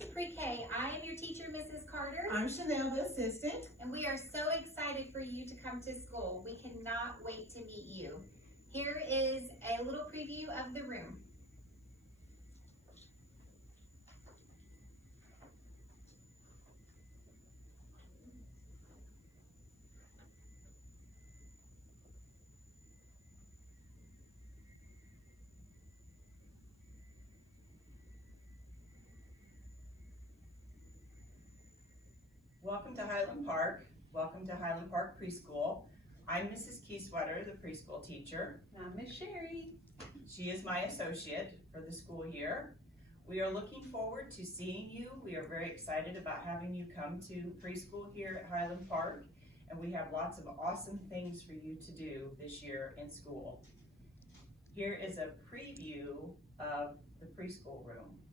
to PreK. I am your teacher, Mrs. Carter. I'm Chanel, the assistant. And we are so excited for you to come to school. We cannot wait to meet you. Here is a little preview of the room. Welcome to Highland Park. Welcome to Highland Park Preschool. I'm Mrs. Keysweater, the preschool teacher. I'm Miss Sherry. She is my associate for the school year. We are looking forward to seeing you. We are very excited about having you come to preschool here at Highland Park, and we have lots of awesome things for you to do this year in school. Here is a preview of the preschool room.